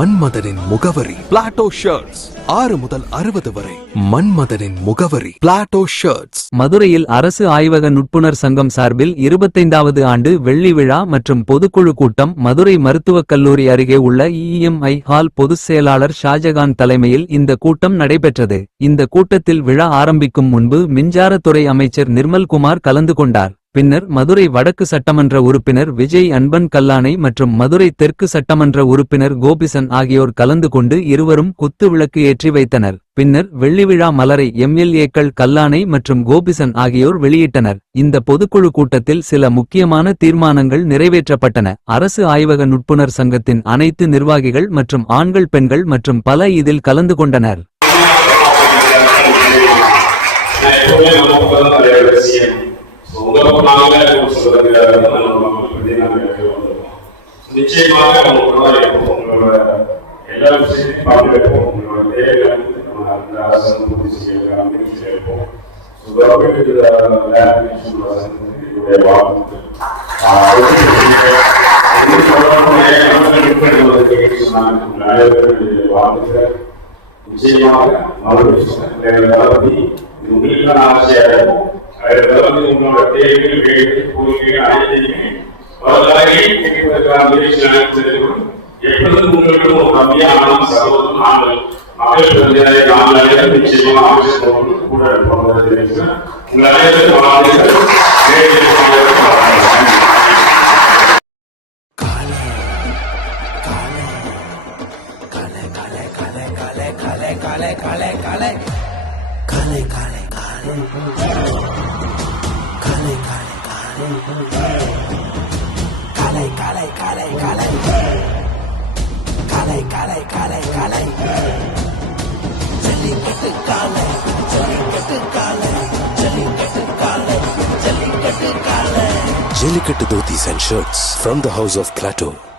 மன்மதனின் முகவரி Plato shirts. 6 முதல் 60 வரை. மன்மதனின் முகவரி பிளாட்டோ ஷர்ட்ஸ். மதுரையில் அரசு ஆய்வக நுட்புணர் சங்கம் சார்பில் 25வது ஆண்டு வெள்ளி விழா மற்றும் பொதுக்குழு கூட்டம் மதுரை மருத்துவக் கல்லூரி அருகே உள்ள EMI ஹால் பொதுச் செயலாளர் ஷாஜகான் தலைமையில் இந்த கூட்டம் நடைபெற்றது. இந்த கூட்டத்தில் விழா ஆரம்பிக்கும் முன்பு மின்சாரத்துறை அமைச்சர் நிர்மல்குமார் கலந்து கொண்டார். பின்னர் மதுரை வடக்கு சட்டமன்ற உறுப்பினர் விஜய் அன்பன் கல்லானை மற்றும் மதுரை தெற்கு சட்டமன்ற உறுப்பினர் கோபிசன் ஆகியோர் கலந்து கொண்டு இருவரும் குத்து விளக்கு ஏற்றி வைத்தனர். பின்னர் வெள்ளிவிழா மலரை MLAக்கள் கல்லானை மற்றும் கோபிசன் ஆகியோர் வெளியிட்டனர். இந்த பொதுக்குழு கூட்டத்தில் சில முக்கியமான தீர்மானங்கள் நிறைவேற்றப்பட்டன. அரசு ஆய்வக நுட்புணர் சங்கத்தின் அனைத்து நிர்வாகிகள் மற்றும் ஆண்கள் பெண்கள் மற்றும் பல இதில் கலந்து கொண்டனர். நிச்சயமாக உங்களோட எல்லா விஷயத்தையும் பாதுகாப்போம். உங்களோட தேவைகளை நம்ம அரசு பூர்த்தி செய்யலாம் இருப்போம். நிச்சயமாக உங்களுக்கு ஆசையாக இருக்கும். உங்களோட தேவைகள் கோரிக்கைகள் அனைத்தையுமே எப்பொழுதும் உங்களுக்கு கம்மியான சகோதரம் நாங்கள் மக்கள் நிச்சயமாக ஆலோசனை கூட உங்கள் அனைவரும் Jellicate Dhotis and shirts from the house of Plateau.